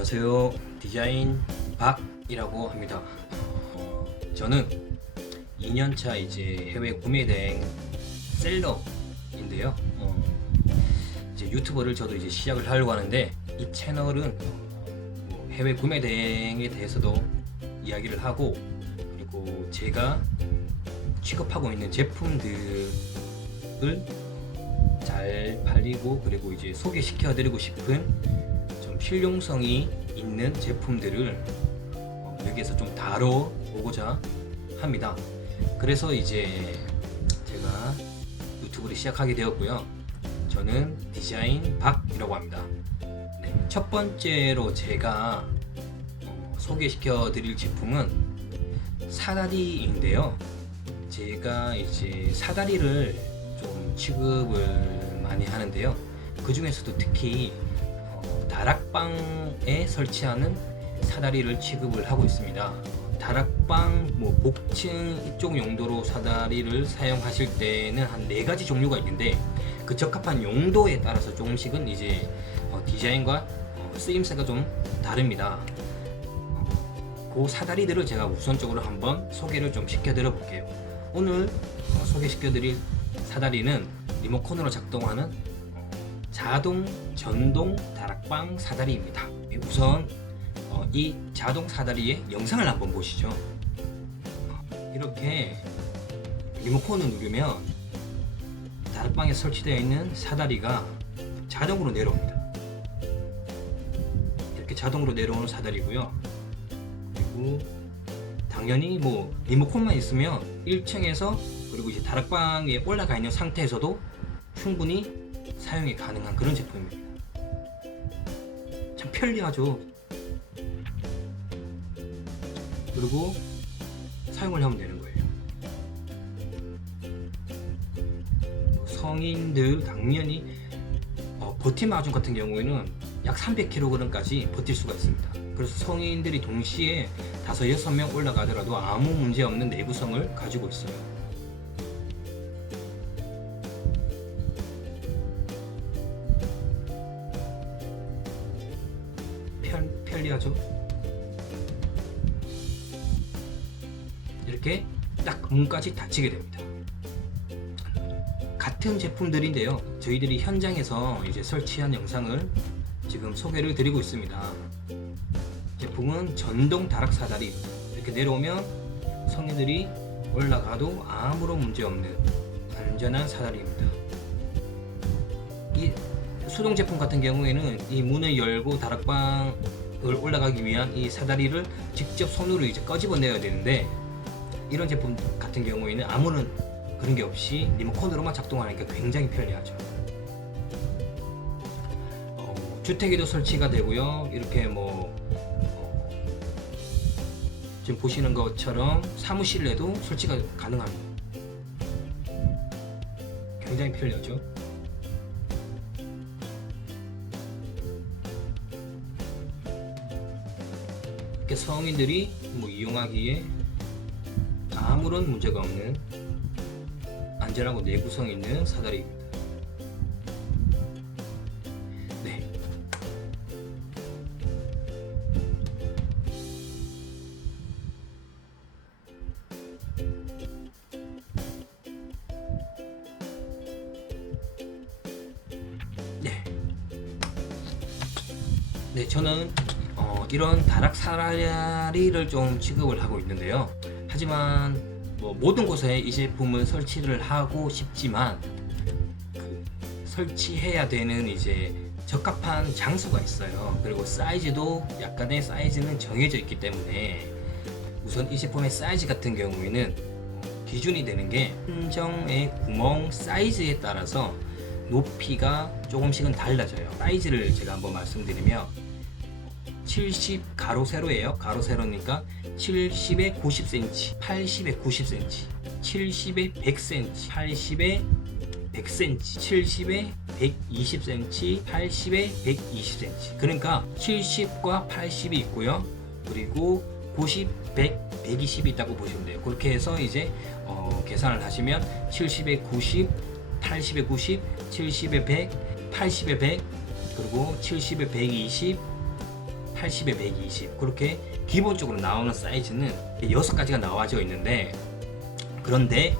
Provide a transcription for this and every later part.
안녕하세요. 디자인 박이라고 합니다. 저는 2년차 이제 해외 구매 대행 셀러인데요. 이제 유튜버를 저도 이제 시작을 하려고 하는데, 이 채널은 해외 구매 대행에 대해서도 이야기를 하고, 그리고 제가 취급하고 있는 제품들을 잘 팔리고, 그리고 이제 소개시켜 드리고 싶은 좀 실용성이 있는 제품들을 여기에서 좀 다뤄보고자 합니다. 그래서 이제 제가 유튜브를 시작하게 되었고요. 저는 디자인 박이라고 합니다. 네, 첫 번째로 제가 소개시켜 드릴 제품은 사다리인데요. 제가 이제 사다리를 좀 취급을 많이 하는데요. 그 중에서도 특히 다락방에 설치하는 사다리를 취급을 하고 있습니다. 다락방, 복층 이쪽 용도로 사다리를 사용하실 때는 한 4가지 종류가 있는데, 그 적합한 용도에 따라서 조금씩은 이제 디자인과 쓰임새가 좀 다릅니다. 그 사다리들을 제가 우선적으로 한번 소개를 좀 시켜드려 볼게요. 오늘 소개시켜드릴 사다리는 리모컨으로 작동하는 자동 전동 다락방 사다리입니다. 우선 이 자동 사다리의 영상을 한번 보시죠. 이렇게 리모컨을 누르면 다락방에 설치되어 있는 사다리가 자동으로 내려옵니다. 이렇게 자동으로 내려오는 사다리고요. 그리고 당연히 리모컨만 있으면 1층에서 그리고 이제 다락방에 올라가 있는 상태에서도 충분히 사용이 가능한 그런 제품입니다. 참 편리하죠. 그리고 사용을 하면 되는 거예요. 성인들 당연히 버팀아중 같은 경우에는 약 300kg까지 버틸 수가 있습니다. 그래서 성인들이 동시에 5-6명 올라가더라도 아무 문제 없는 내구성을 가지고 있어요. 편리하죠. 이렇게 딱 문까지 닫히게 됩니다. 같은 제품들인데요, 저희들이 현장에서 이제 설치한 영상을 지금 소개를 드리고 있습니다. 제품은 전동 다락 사다리. 이렇게 내려오면 성인들이 올라가도 아무런 문제 없는 안전한 사다리입니다. 이 수동 제품 같은 경우에는 이 문을 열고 다락방을 올라가기 위한 이 사다리를 직접 손으로 이제 꺼집어내야 되는데, 이런 제품 같은 경우에는 아무런 그런 게 없이 리모컨으로만 작동하니까 굉장히 편리하죠. 주택에도 설치가 되고요. 이렇게 지금 보시는 것처럼 사무실에도 설치가 가능합니다. 굉장히 편리하죠. 이렇게 성인들이 이용하기에 아무런 문제가 없는 안전하고 내구성 있는 사다리입니다. 네. 네, 저는 이런 다락 사다리를 좀 취급을 하고 있는데요. 하지만 모든 곳에 이 제품을 설치를 하고 싶지만 설치해야 되는 이제 적합한 장소가 있어요. 그리고 사이즈도 약간의 사이즈는 정해져 있기 때문에, 우선 이 제품의 사이즈 같은 경우에는 기준이 되는 게 한정의 구멍 사이즈에 따라서 높이가 조금씩은 달라져요. 사이즈를 제가 한번 말씀드리면 70 가로 세로예요. 가로 세로니까 70에 90cm, 80에 90cm, 70에 100cm, 80에 100cm, 70에 120cm, 80에 120cm. 그러니까 70과 80이 있고요. 그리고 90, 100, 120이 있다고 보시면 돼요. 그렇게 해서 이제 계산을 하시면 70에 90, 80에 90, 70에 100, 80에 100, 그리고 70에 120, 80에 120 그렇게 기본적으로 나오는 사이즈는 6가지가 나와져 있는데, 그런데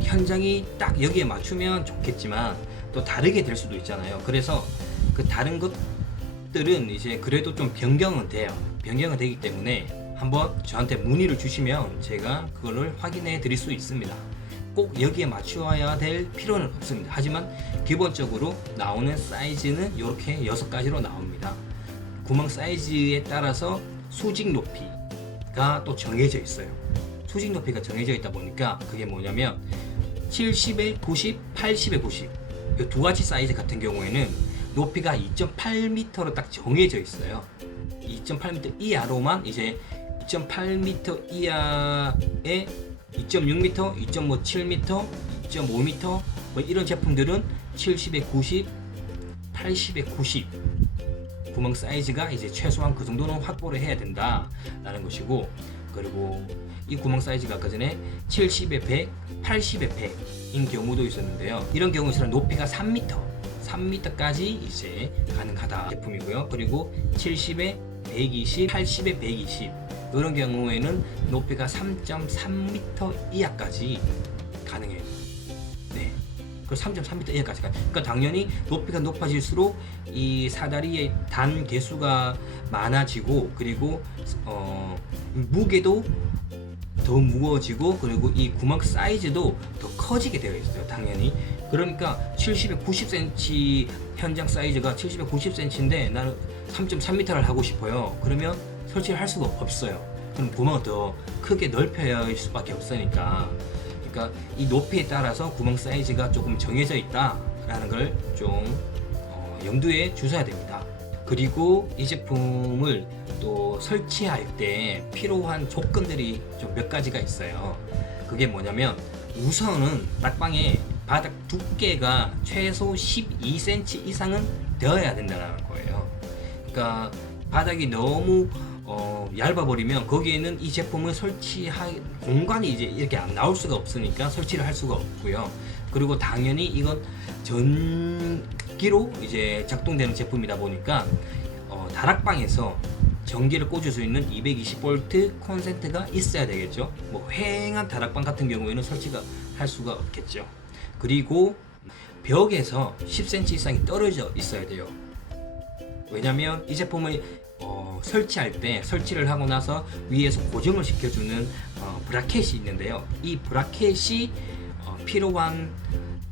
현장이 딱 여기에 맞추면 좋겠지만 또 다르게 될 수도 있잖아요. 그래서 그 다른 것들은 이제 그래도 좀 변경은 돼요. 변경은 되기 때문에 한번 저한테 문의를 주시면 제가 그거를 확인해 드릴 수 있습니다. 꼭 여기에 맞추어야 될 필요는 없습니다. 하지만 기본적으로 나오는 사이즈는 이렇게 6가지로 나옵니다. 구멍 사이즈에 따라서 수직 높이가 또 정해져 있어요. 수직 높이가 정해져 있다 보니까 그게 뭐냐면 70에 90, 80에 90 이 두 가지 사이즈 같은 경우에는 높이가 2.8m로 딱 정해져 있어요. 2.8m 이하로만 이제 2.8m 이하에 2.6m, 2.7m, 2.5m 뭐 이런 제품들은 70에 90, 80에 90 구멍 사이즈가 이제 최소한 그 정도는 확보를 해야 된다라는 것이고, 그리고 이 구멍 사이즈가 아까 전에 70에 100, 80에 100인 경우도 있었는데요. 이런 경우에는 높이가 3m까지 이제 가능하다 제품이고요. 그리고 70에 120, 80에 120 이런 경우에는 높이가 3.3m 이하까지 가능해요. 네. 그 3.3m 이하까지 가요. 그러니까 당연히 높이가 높아질수록 이 사다리의 단 개수가 많아지고, 그리고 무게도 더 무거워지고, 그리고 이 구멍 사이즈도 더 커지게 되어 있어요. 당연히. 그러니까 70에 90cm 현장 사이즈가 70에 90cm인데 나는 3.3m를 하고 싶어요. 그러면 설치를 할 수가 없어요. 그럼 구멍을 더 크게 넓혀야 할 수밖에 없으니까. 그러니까 이 높이에 따라서 구멍 사이즈가 조금 정해져 있다라는 걸 좀 염두에 두셔야 됩니다. 그리고 이 제품을 또 설치할 때 필요한 조건들이 좀 몇 가지가 있어요. 그게 뭐냐면, 우선은 딱방에 바닥 두께가 최소 12cm 이상은 되어야 된다는 거예요. 그러니까 바닥이 너무 얇아버리면 거기에는 이 제품을 설치할 공간이 이제 이렇게 안 나올 수가 없으니까 설치를 할 수가 없고요. 그리고 당연히 이건 전기로 이제 작동되는 제품이다 보니까 다락방에서 전기를 꽂을 수 있는 220V 콘센트가 있어야 되겠죠. 뭐 휑한 다락방 같은 경우에는 설치가 할 수가 없겠죠. 그리고 벽에서 10cm 이상이 떨어져 있어야 돼요. 왜냐면 이 제품을 설치할 때, 설치를 하고 나서 위에서 고정을 시켜주는 브라켓이 있는데요. 이 브라켓이 필요한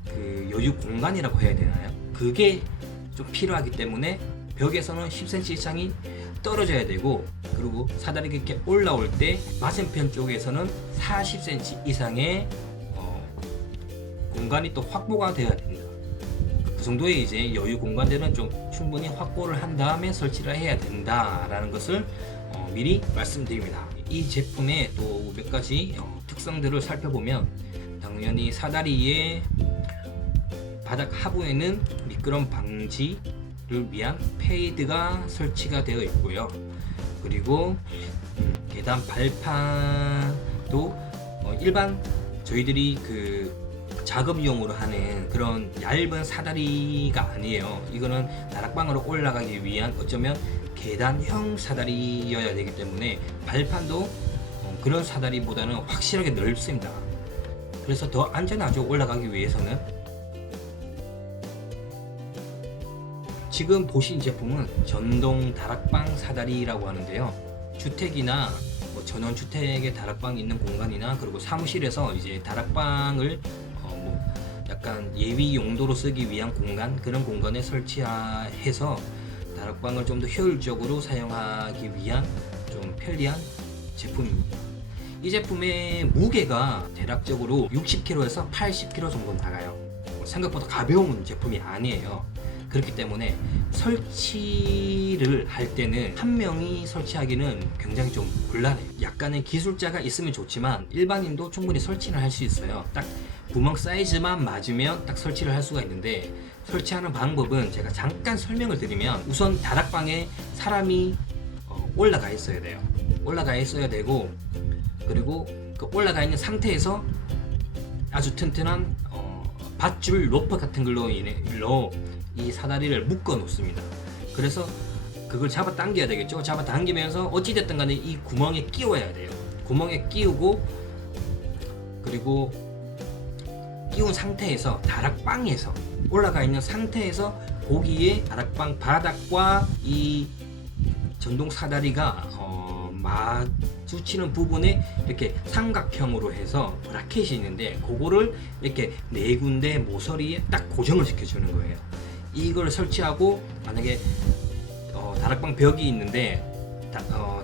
그 여유 공간이라고 해야 되나요? 그게 좀 필요하기 때문에 벽에서는 10cm 이상이 떨어져야 되고, 그리고 사다리가 이렇게 올라올 때 맞은편 쪽에서는 40cm 이상의 공간이 또 확보가 되어야 됩니다. 그 정도의 이제 여유 공간들은 좀 충분히 확보를 한 다음에 설치를 해야 된다라는 것을 미리 말씀드립니다. 이 제품의 또 몇 가지 특성들을 살펴보면, 당연히 사다리의 바닥 하부에는 미끄럼 방지를 위한 패드가 설치가 되어 있고요. 그리고 계단 발판도 일반 저희들이 그 작업용으로 하는 그런 얇은 사다리가 아니에요. 이거는 다락방으로 올라가기 위한 어쩌면 계단형 사다리여야 되기 때문에 발판도 그런 사다리보다는 확실하게 넓습니다. 그래서 더 안전하죠. 올라가기 위해서는. 지금 보신 제품은 전동 다락방 사다리라고 하는데요. 주택이나 전원주택의 다락방이 있는 공간이나, 그리고 사무실에서 이제 다락방을 약간 예비 용도로 쓰기 위한 공간, 그런 공간에 설치해서 다락방을 좀 더 효율적으로 사용하기 위한 좀 편리한 제품입니다. 이 제품의 무게가 대략적으로 60kg에서 80kg 정도 나가요. 생각보다 가벼운 제품이 아니에요. 그렇기 때문에 설치를 할 때는 한 명이 설치하기는 굉장히 좀 곤란해요. 약간의 기술자가 있으면 좋지만 일반인도 충분히 설치를 할 수 있어요. 딱 구멍 사이즈만 맞으면 딱 설치를 할 수가 있는데, 설치하는 방법은 제가 잠깐 설명을 드리면, 우선 다락방에 사람이 올라가 있어야 돼요. 올라가 있어야 되고, 그리고 그 올라가 있는 상태에서 아주 튼튼한 밧줄 로퍼 같은 걸로 이 사다리를 묶어 놓습니다. 그래서 그 그걸 잡아 당겨야 되겠죠. 잡아 당기면서 어찌됐든 간에 이 구멍에 끼워야 돼요. 구멍에 끼우고, 그리고 끼운 상태에서 다락방에서 올라가 있는 상태에서 고기의 다락방 바닥과 이 전동 사다리가 마주치는 부분에 이렇게 삼각형으로 해서 브라켓이 있는데, 그거를 이렇게 네 군데 모서리에 딱 고정을 시켜주는 거예요. 이걸 설치하고, 만약에 다락방 벽이 있는데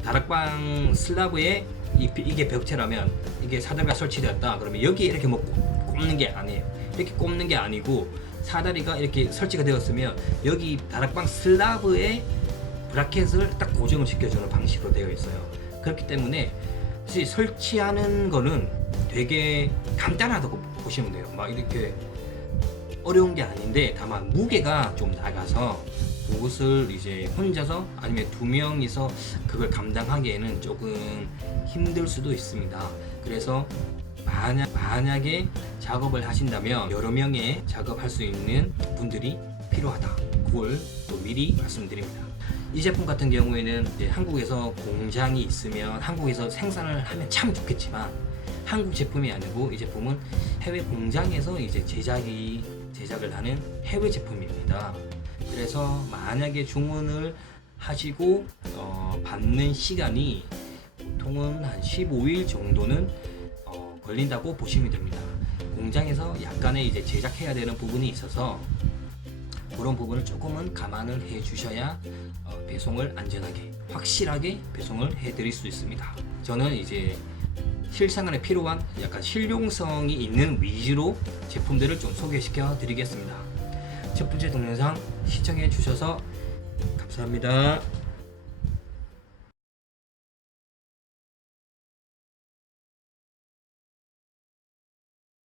다락방 슬라브에 이게 벽체라면 이게 사다리가 설치되었다 그러면 여기에 이렇게 뭐 꼽는 게 아니에요. 이렇게 꼽는 게 아니고, 사다리가 이렇게 설치가 되었으면 여기 다락방 슬라브에 브라켓을 딱 고정을 시켜주는 방식으로 되어 있어요. 그렇기 때문에 사실 설치하는 거는 되게 간단하다고 보시면 돼요. 막 이렇게 어려운 게 아닌데, 다만 무게가 좀 나가서 그것을 이제 혼자서 아니면 두 명이서 그걸 감당하기에는 조금 힘들 수도 있습니다. 그래서 만약에 작업을 하신다면 여러 명의 작업할 수 있는 분들이 필요하다. 그걸 또 미리 말씀드립니다. 이 제품 같은 경우에는 이제 한국에서 공장이 있으면 한국에서 생산을 하면 참 좋겠지만, 한국 제품이 아니고 이 제품은 해외 공장에서 이제 제작을 하는 해외 제품입니다. 그래서 만약에 주문을 하시고 받는 시간이 보통은 한 15일 정도는 걸린다고 보시면 됩니다. 공장에서 약간의 이제 제작해야 되는 부분이 있어서 그런 부분을 조금은 감안을 해 주셔야 배송을 안전하게 확실하게 배송을 해 드릴 수 있습니다. 저는 이제 실생활에 필요한 약간 실용성이 있는 위주로 제품들을 좀 소개시켜 드리겠습니다. 첫 번째 동영상 시청해 주셔서 감사합니다.